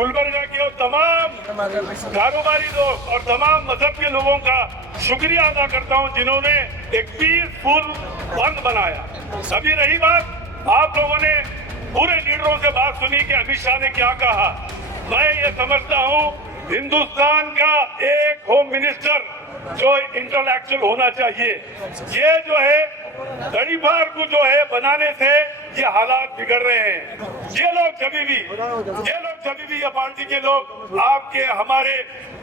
गुलबर्गा के तमाम कारोबारी लोग और तमाम मजहब के लोगों का शुक्रिया अदा करता हूं जिन्होंने एक पीसफुल बंद बनाया। अभी रही बात, आप लोगों ने पूरे लीडरों से बात सुनी कि अमित शाह ने क्या कहा। मैं ये समझता हूं हिंदुस्तान का एक होम मिनिस्टर जो इंटेलेक्चुअल होना चाहिए। ये जो है गरीबार को जो है बनाने से ये हालात बिगड़ रहे हैं। ये लोग कभी भी ये पार्टी के लोग आपके हमारे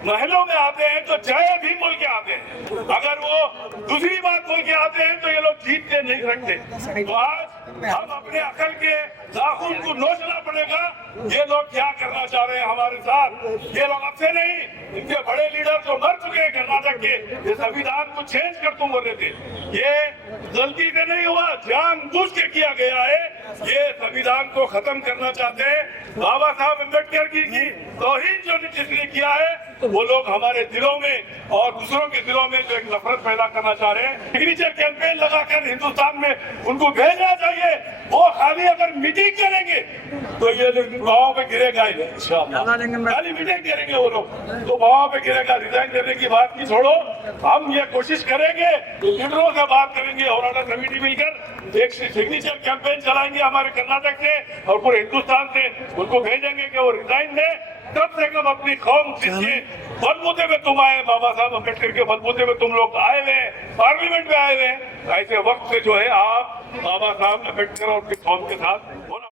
महलों में आते हैं तो जय भी बोल के आते हैं। अगर वो दूसरी बात बोल के आते हैं तो ये लोग जीतते नहीं सकते। तो आज हम अपने अकल के नाखून को नोचना पड़ेगा। ये लोग क्या करना चाह रहे हैं हमारे साथ। ये लोग अब से नहीं, इनके बड़े लीडर जो मर चुके हैं कर्नाटक के, ये संविधान को चेंज कर तुम बोले थे। ये गलती से नहीं हुआ, जानबूझ के किया गया है। ये संविधान को खत्म करना चाहते हैं। बाबा साहब अम्बेडकर की तौहीन जो जिसने किया है वो लोग हमारे दिलों में और दूसरों के दिलों में जो एक नफरत पैदा करना चाह रहे हैं। सिग्नेचर कैंपेन लगाकर हिंदुस्तान में उनको भेजना चाहिए। वो खाली अगर मीटिंग करेंगे तो ये बाहों पे गिरेगा ही नहीं इंशाअल्लाह। खाली मीटिंग करेंगे वो लोग तो बाहों पे गिरेगा। रिजाइन करने की बात की छोड़ो, हम ये कोशिश करेंगे, लीडरों से बात करेंगे और कमेटी मिलकर एक सिग्नेचर कैंपेन चलाएंगे हमारे कर्नाटक से और पूरे हिंदुस्तान से उनको भेजेंगे कि वो रिजाइन दे। कम से कम अपनी कौम जिसके बलबूते में तुम आए, बाबा साहब अम्बेडकर के बलबूते में तुम लोग आए हुए, पार्लियामेंट में आए हुए, ऐसे वक्त से जो है आप बाबा साहब अम्बेडकर और उनकी कौम के साथ